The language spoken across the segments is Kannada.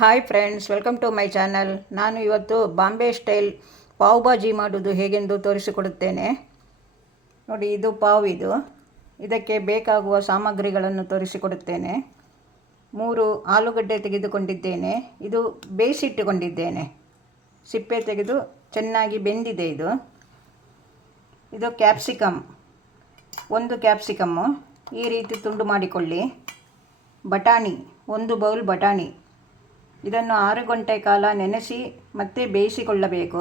Hi friends, welcome to my channel. ನಾನು ಇವತ್ತು ಬಾಂಬೆ ಸ್ಟೈಲ್ ಪಾವ್ ಭಾಜಿ ಮಾಡೋದು ಹೇಗೆಂದು ತೋರಿಸಿಕೊಡುತ್ತೇನೆ. ನೋಡಿ, ಇದು ಪಾವ್. ಇದಕ್ಕೆ ಬೇಕಾಗುವ ಸಾಮಗ್ರಿಗಳನ್ನು ತೋರಿಸಿಕೊಡುತ್ತೇನೆ. 3 ಆಲೂಗಡ್ಡೆ ತೆಗೆದುಕೊಂಡಿದ್ದೇನೆ. ಇದು ಬೇಯಿಸಿಟ್ಟುಕೊಂಡಿದ್ದೇನೆ. ಸಿಪ್ಪೆ ತೆಗೆದು ಚೆನ್ನಾಗಿ ಬೆಂದಿದೆ. ಇದು ಕ್ಯಾಪ್ಸಿಕಮ್, 1 ಕ್ಯಾಪ್ಸಿಕಮ್ಮು ಈ ರೀತಿ ತುಂಡು ಮಾಡಿಕೊಳ್ಳಿ. ಬಟಾಣಿ, 1 ಬೌಲ್ ಬಟಾಣಿ. ಇದನ್ನು 6 ಗಂಟೆ ಕಾಲ ನೆನೆಸಿ ಮತ್ತೆ ಬೇಯಿಸಿಕೊಳ್ಳಬೇಕು.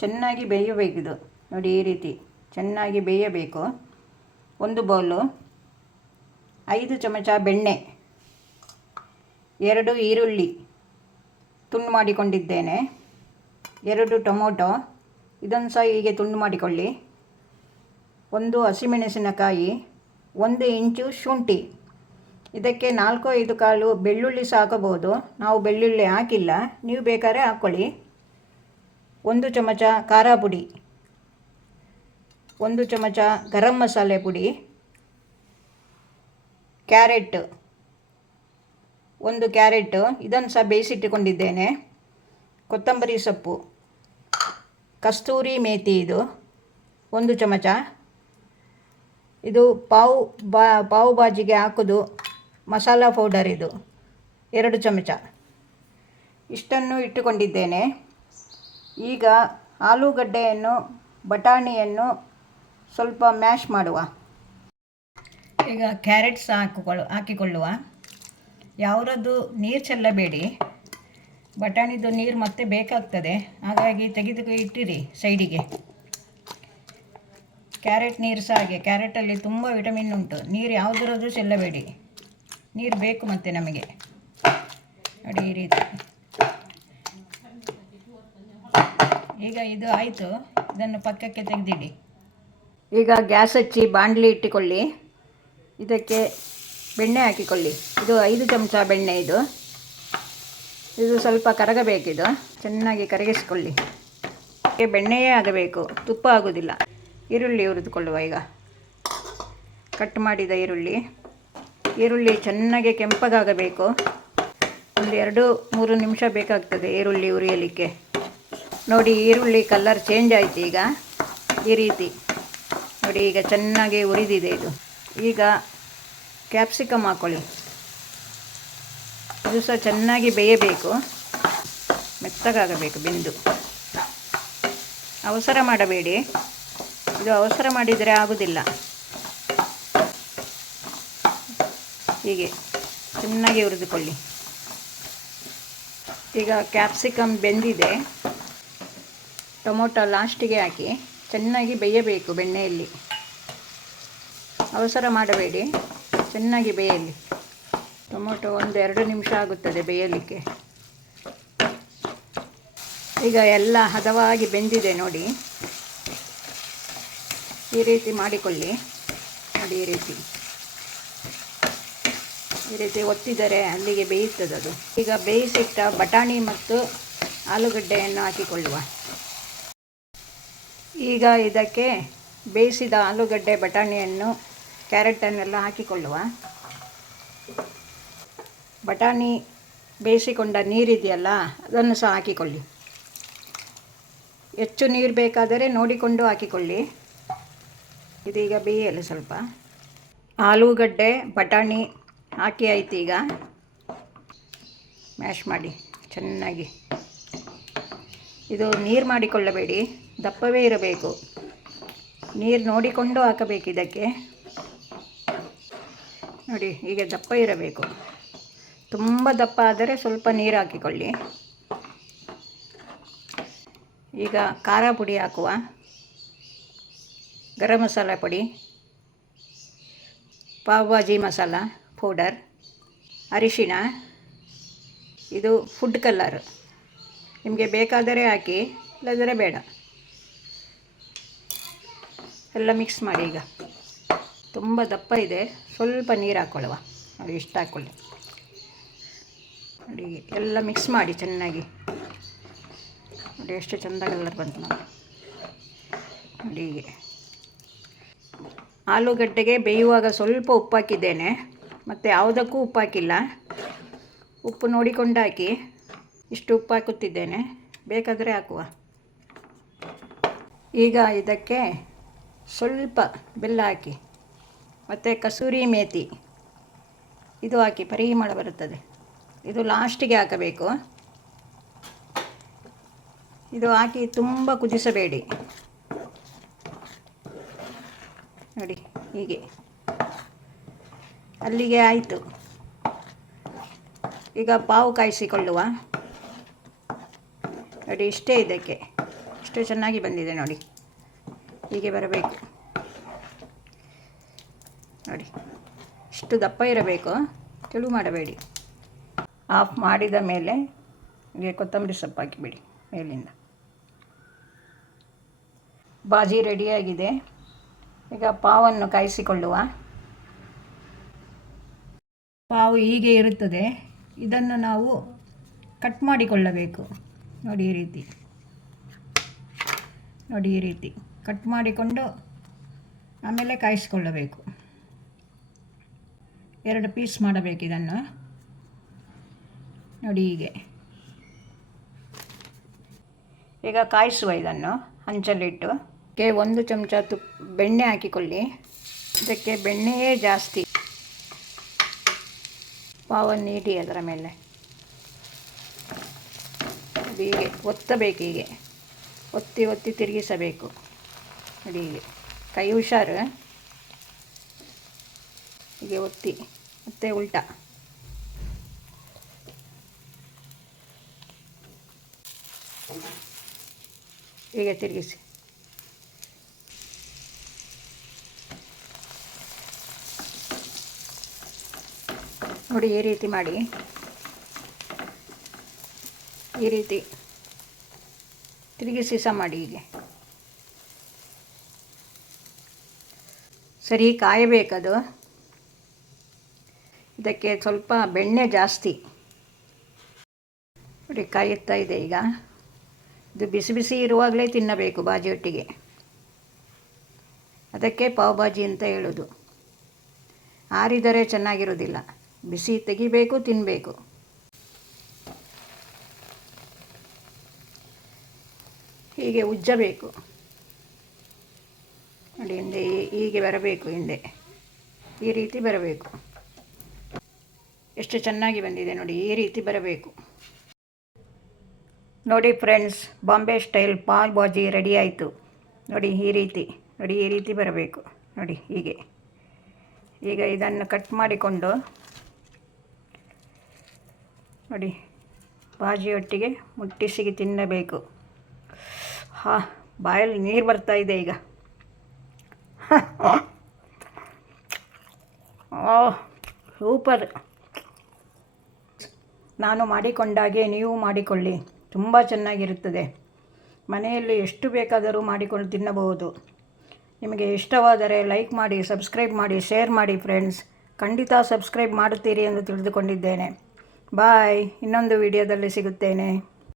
ಚೆನ್ನಾಗಿ ಬೇಯಬೇಕಿದು. ನೋಡಿ, ಈ ರೀತಿ ಚೆನ್ನಾಗಿ ಬೇಯಬೇಕು. 1 ಬೌಲು. 5 ಚಮಚ ಬೆಣ್ಣೆ. 2 ಈರುಳ್ಳಿ ತುಂಡು ಮಾಡಿಕೊಂಡಿದ್ದೇನೆ. 2 ಟೊಮೊಟೊ, ಇದನ್ನು ಸಹ ಹೀಗೆ ತುಂಡು ಮಾಡಿಕೊಳ್ಳಿ. 1 ಹಸಿಮೆಣಸಿನಕಾಯಿ, 1 ಇಂಚು ಶುಂಠಿ. ಇದಕ್ಕೆ 4-5 ಕಾಳು ಬೆಳ್ಳುಳ್ಳಿ ಸಹ ಹಾಕಬಹುದು. ನಾವು ಬೆಳ್ಳುಳ್ಳಿ ಹಾಕಿಲ್ಲ, ನೀವು ಬೇಕಾದ್ರೆ ಹಾಕ್ಕೊಳ್ಳಿ. 1 ಚಮಚ ಖಾರ ಪುಡಿ, 1 ಚಮಚ ಗರಂ ಮಸಾಲೆ ಪುಡಿ. ಕ್ಯಾರೆಟ್, 1 ಕ್ಯಾರೆಟ್, ಇದನ್ನು ಸಹ ಬೇಯಿಸಿಟ್ಟುಕೊಂಡಿದ್ದೇನೆ. ಕೊತ್ತಂಬರಿ ಸೊಪ್ಪು, ಕಸ್ತೂರಿ ಮೇಥಿ, ಇದು 1 ಚಮಚ. ಇದು ಪಾವ್ ಭಾಜಿಗೆ ಹಾಕೋದು ಮಸಾಲ ಪೌಡರ್, ಇದು 2 ಚಮಚ. ಇಷ್ಟನ್ನು ಇಟ್ಟುಕೊಂಡಿದ್ದೇನೆ. ಈಗ ಆಲೂಗಡ್ಡೆಯನ್ನು ಬಟಾಣಿಯನ್ನು ಸ್ವಲ್ಪ ಮ್ಯಾಶ್ ಮಾಡುವ. ಈಗ ಕ್ಯಾರೆಟ್ ಸಹ ಹಾಕಿಕೊಳ್ಳುವ. ಯಾವುದದ್ದು ನೀರು ಚೆಲ್ಲಬೇಡಿ, ಬಟಾಣಿದು ನೀರು ಮತ್ತೆ ಬೇಕಾಗ್ತದೆ. ಹಾಗಾಗಿ ತೆಗೆದು ಇಟ್ಟಿರಿ ಸೈಡಿಗೆ. ಕ್ಯಾರೆಟ್ ನೀರು ಸಹ ಹಾಗೆ, ಕ್ಯಾರೆಟಲ್ಲಿ ತುಂಬ ವಿಟಮಿನ್ ಉಂಟು. ನೀರು ಯಾವುದರದ್ದು ಚೆಲ್ಲಬೇಡಿ, ನೀರು ಬೇಕು ಮತ್ತು ನಮಗೆ. ನೋಡಿ, ಈ ರೀತಿ. ಈಗ ಇದು ಆಯಿತು, ಇದನ್ನು ಪಕ್ಕಕ್ಕೆ ತೆಗೆದಿಡಿ. ಈಗ ಗ್ಯಾಸ್ ಹಚ್ಚಿ ಬಾಣಲಿ ಇಟ್ಟುಕೊಳ್ಳಿ. ಇದಕ್ಕೆ ಬೆಣ್ಣೆ ಹಾಕಿಕೊಳ್ಳಿ. ಇದು 5 ಚಮಚ ಬೆಣ್ಣೆ. ಇದು ಸ್ವಲ್ಪ ಕರಗಬೇಕಿದು. ಚೆನ್ನಾಗಿ ಕರಗಿಸಿಕೊಳ್ಳಿ. ಬೆಣ್ಣೆಯೇ ಆಗಬೇಕು, ತುಪ್ಪ ಆಗೋದಿಲ್ಲ. ಈರುಳ್ಳಿ ಹುರಿದುಕೊಳ್ಳುವ. ಈಗ ಕಟ್ ಮಾಡಿದ ಈರುಳ್ಳಿ ಚೆನ್ನಾಗಿ ಕೆಂಪಗಾಗಬೇಕು. ಒಂದು 2-3 ನಿಮಿಷ ಬೇಕಾಗ್ತದೆ ಈರುಳ್ಳಿ ಹುರಿಯಲಿಕ್ಕೆ. ನೋಡಿ, ಈರುಳ್ಳಿ ಕಲರ್ ಚೇಂಜ್ ಆಯಿತು. ಈಗ ಈ ರೀತಿ ನೋಡಿ, ಈಗ ಚೆನ್ನಾಗಿ ಹುರಿದಿದೆ ಇದು. ಈಗ ಕ್ಯಾಪ್ಸಿಕಮ್ ಹಾಕ್ಕೊಳ್ಳಿ. ಇದು ಸಹ ಚೆನ್ನಾಗಿ ಬೇಯಬೇಕು, ಮೆತ್ತಗಾಗಬೇಕು ಬೆಂದು. ಅವಸರ ಮಾಡಬೇಡಿ, ಇದು ಅವಸರ ಮಾಡಿದರೆ ಆಗೋದಿಲ್ಲ. ಹೀಗೆ ಚೆನ್ನಾಗಿ ಹುರಿದುಕೊಳ್ಳಿ. ಈಗ ಕ್ಯಾಪ್ಸಿಕಮ್ ಬೆಂದಿದೆ. ಟೊಮೊಟೊ ಲಾಸ್ಟಿಗೆ ಹಾಕಿ ಚೆನ್ನಾಗಿ ಬೇಯಬೇಕು ಬೆಣ್ಣೆಯಲ್ಲಿ. ಅವಸರ ಮಾಡಬೇಡಿ, ಚೆನ್ನಾಗಿ ಬೇಯಲಿ. ಟೊಮೊಟೊ 1-2 ನಿಮಿಷ ಆಗುತ್ತದೆ ಬೇಯಲಿಕ್ಕೆ. ಈಗ ಎಲ್ಲ ಹದವಾಗಿ ಬೆಂದಿದೆ ನೋಡಿ. ಈ ರೀತಿ ಮಾಡಿಕೊಳ್ಳಿ. ನೋಡಿ, ಈ ರೀತಿ ಒತ್ತಿದರೆ ಅಲ್ಲಿಗೆ ಬೇಯುತ್ತದೆ ಅದು. ಈಗ ಬೇಯಿಸಿಟ್ಟ ಬಟಾಣಿ ಮತ್ತು ಆಲೂಗಡ್ಡೆಯನ್ನು ಹಾಕಿಕೊಳ್ಳುವ. ಈಗ ಇದಕ್ಕೆ ಬೇಯಿಸಿದ ಆಲೂಗಡ್ಡೆ, ಬಟಾಣಿಯನ್ನು, ಕ್ಯಾರೆಟನ್ನೆಲ್ಲ ಹಾಕಿಕೊಳ್ಳುವ. ಬಟಾಣಿ ಬೇಯಿಸಿಕೊಂಡ ನೀರಿದೆಯಲ್ಲ, ಅದನ್ನು ಸಹ ಹಾಕಿಕೊಳ್ಳಿ. ಹೆಚ್ಚು ನೀರು ಬೇಕಾದರೆ ನೋಡಿಕೊಂಡು ಹಾಕಿಕೊಳ್ಳಿ. ಇದೀಗ ಬೇಯಲು ಸ್ವಲ್ಪ. ಆಲೂಗಡ್ಡೆ ಬಟಾಣಿ ಹಾಕಿ ಆಯ್ತು. ಈಗ ಮ್ಯಾಶ್ ಮಾಡಿ ಚೆನ್ನಾಗಿ. ಇದು ನೀರು ಮಾಡಿಕೊಳ್ಳಬೇಡಿ, ದಪ್ಪವೇ ಇರಬೇಕು. ನೀರು ನೋಡಿಕೊಂಡು ಹಾಕಬೇಕು ಇದಕ್ಕೆ. ನೋಡಿ, ಈಗ ದಪ್ಪ ಇರಬೇಕು. ತುಂಬ ದಪ್ಪ ಆದರೆ ಸ್ವಲ್ಪ ನೀರು ಹಾಕಿಕೊಳ್ಳಿ. ಈಗ ಖಾರ ಪುಡಿ ಹಾಕುವ. ಗರಂ ಮಸಾಲ ಪುಡಿ, ಪಾವ್ ಭಾಜಿ ಮಸಾಲ ಪೌಡರ್, ಅರಿಶಿಣ, ಇದು ಫುಡ್ ಕಲರ್. ನಿಮಗೆ ಬೇಕಾದರೆ ಹಾಕಿ, ಇಲ್ಲದರೆ ಬೇಡ. ಎಲ್ಲ ಮಿಕ್ಸ್ ಮಾಡಿ. ಈಗ ತುಂಬ ದಪ್ಪ ಇದೆ, ಸ್ವಲ್ಪ ನೀರು ಹಾಕ್ಕೊಳ್ಳುವ. ನೋಡಿ, ಇಷ್ಟು ಹಾಕ್ಕೊಳ್ಳಿ. ನೋಡಿ, ಎಲ್ಲ ಮಿಕ್ಸ್ ಮಾಡಿ ಚೆನ್ನಾಗಿ. ನೋಡಿ, ಎಷ್ಟು ಚೆಂದ ಕಲರ್ ಬಂತು ನೋಡಿ. ಹೀಗೆ ಆಲೂಗಡ್ಡೆಗೆ ಬೇಯುವಾಗ ಸ್ವಲ್ಪ ಉಪ್ಪು ಹಾಕಿದ್ದೇನೆ, ಮತ್ತು ಯಾವುದಕ್ಕೂ ಉಪ್ಪು ಹಾಕಿಲ್ಲ. ಉಪ್ಪು ನೋಡಿಕೊಂಡು ಹಾಕಿ. ಇಷ್ಟು ಉಪ್ಪು ಹಾಕುತ್ತಿದ್ದೇನೆ, ಬೇಕಾದರೆ ಹಾಕುವ. ಈಗ ಇದಕ್ಕೆ ಸ್ವಲ್ಪ ಬೆಲ್ಲ ಹಾಕಿ ಮತ್ತು ಕಸೂರಿ ಮೇಥಿ ಇದು ಹಾಕಿ ಪರಿಮಳ ಬರುತ್ತದೆ. ಇದು ಲಾಸ್ಟಿಗೆ ಹಾಕಬೇಕು. ಇದು ಹಾಕಿ ತುಂಬ ಕುದಿಸಬೇಡಿ. ನೋಡಿ ಹೀಗೆ, ಅಲ್ಲಿಗೆ ಆಯಿತು. ಈಗ ಪಾವು ಕಾಯಿಸಿಕೊಳ್ಳುವ. ನೋಡಿ ಇಷ್ಟೇ, ಇದಕ್ಕೆ ಇಷ್ಟು ಚೆನ್ನಾಗಿ ಬಂದಿದೆ ನೋಡಿ, ಹೀಗೆ ಬರಬೇಕು ನೋಡಿ. ಇಷ್ಟು ದಪ್ಪ ಇರಬೇಕು, ತೆಳು ಮಾಡಬೇಡಿ. ಆಫ್ ಮಾಡಿದ ಮೇಲೆ ಹೀಗೆ ಕೊತ್ತಂಬರಿ ಸೊಪ್ಪು ಹಾಕಿಬಿಡಿ ಮೇಲಿಂದ. ಬಾಜಿ ರೆಡಿಯಾಗಿದೆ. ಈಗ ಪಾವನ್ನು ಕಾಯಿಸಿಕೊಳ್ಳುವ. ಪಾವು ಹೀಗೆ ಇರುತ್ತದೆ. ಇದನ್ನು ನಾವು ಕಟ್ ಮಾಡಿಕೊಳ್ಳಬೇಕು. ನೋಡಿ ಈ ರೀತಿ, ನೋಡಿ ಈ ರೀತಿ ಕಟ್ ಮಾಡಿಕೊಂಡು ಆಮೇಲೆ ಕಾಯಿಸಿಕೊಳ್ಳಬೇಕು. 2 ಪೀಸ್ ಮಾಡಬೇಕು ಇದನ್ನು. ನೋಡಿ ಹೀಗೆ. ಈಗ ಕಾಯಿಸುವ ಇದನ್ನು ಹಂಚಲ್ಲಿಟ್ಟು. 1 ಚಮಚ ಬೆಣ್ಣೆ ಹಾಕಿಕೊಳ್ಳಿ. ಇದಕ್ಕೆ ಬೆಣ್ಣೆಯೇ ಜಾಸ್ತಿ. ಪಾವನ್ನು ನೀಡಿ ಅದರ ಮೇಲೆ ಹೀಗೆ ಒತ್ತಬೇಕು. ಹೀಗೆ ಒತ್ತಿ ಒತ್ತಿ ತಿರುಗಿಸಬೇಕು. ನೋಡಿ ಹೀಗೆ, ಕೈ ಹುಷಾರು. ಹೀಗೆ ಒತ್ತಿ ಮತ್ತೆ ಉಲ್ಟಾ. ಹೀಗೆ ತಿರುಗಿಸಿ. ನೋಡಿ ಈ ರೀತಿ ಮಾಡಿ. ಈ ರೀತಿ ತಿರುಗಿಸಿ ಸಹ ಮಾಡಿ. ಹೀಗೆ ಸರಿ ಕಾಯಬೇಕದು. ಇದಕ್ಕೆ ಸ್ವಲ್ಪ ಬೆಣ್ಣೆ ಜಾಸ್ತಿ. ನೋಡಿ ಕಾಯುತ್ತಾ ಇದೆ ಈಗ. ಇದು ಬಿಸಿ ಬಿಸಿ ಇರುವಾಗಲೇ ತಿನ್ನಬೇಕು ಬಾಜಿ ಒಟ್ಟಿಗೆ. ಅದಕ್ಕೆ ಪಾವ್ ಭಾಜಿ ಅಂತ ಹೇಳೋದು. ಆರಿದರೆ ಚೆನ್ನಾಗಿರೋದಿಲ್ಲ, ಬಿಸಿ ತೆಗಿಬೇಕು, ತಿನ್ನಬೇಕು. ಹೀಗೆ ಉಜ್ಜಬೇಕು. ನೋಡಿ ಹಿಂದೆ ಹೀಗೆ ಬರಬೇಕು, ಹಿಂದೆ ಈ ರೀತಿ ಬರಬೇಕು. ಎಷ್ಟು ಚೆನ್ನಾಗಿ ಬಂದಿದೆ ನೋಡಿ, ಈ ರೀತಿ ಬರಬೇಕು. ನೋಡಿ friends, Bombay style pav bhaji ready ಆಯಿತು. ನೋಡಿ ಈ ರೀತಿ, ನೋಡಿ ಈ ರೀತಿ ಬರಬೇಕು. ನೋಡಿ ಹೀಗೆ. ಈಗ ಇದನ್ನು ಕಟ್ ಮಾಡಿಕೊಂಡು ನೋಡಿ ಭಾಜಿಯೊಟ್ಟಿಗೆ ಮುಟ್ಟಿಸಿ ತಿನ್ನಬೇಕು. ಬಾಯಲ್ಲಿ ನೀರು ಬರ್ತಾ ಇದೆ ಈಗ. ಸೂಪರ್. ನಾನು ಮಾಡಿಕೊಂಡಾಗೆ ನೀವು ಮಾಡಿಕೊಳ್ಳಿ, ತುಂಬ ಚೆನ್ನಾಗಿರುತ್ತದೆ. ಮನೆಯಲ್ಲಿ ಎಷ್ಟು ಬೇಕಾದರೂ ಮಾಡಿಕೊಂಡು ತಿನ್ನಬಹುದು. ನಿಮಗೆ ಇಷ್ಟವಾದರೆ ಲೈಕ್ ಮಾಡಿ, ಸಬ್ಸ್ಕ್ರೈಬ್ ಮಾಡಿ, ಶೇರ್ ಮಾಡಿ ಫ್ರೆಂಡ್ಸ್. ಖಂಡಿತ ಸಬ್ಸ್ಕ್ರೈಬ್ ಮಾಡುತ್ತೀರಿ ಎಂದು ತಿಳಿದುಕೊಂಡಿದ್ದೇನೆ. ಬಾಯ್. ಇನ್ನೊಂದು ವಿಡಿಯೋದಲ್ಲಿ ಸಿಗುತ್ತೇನೆ.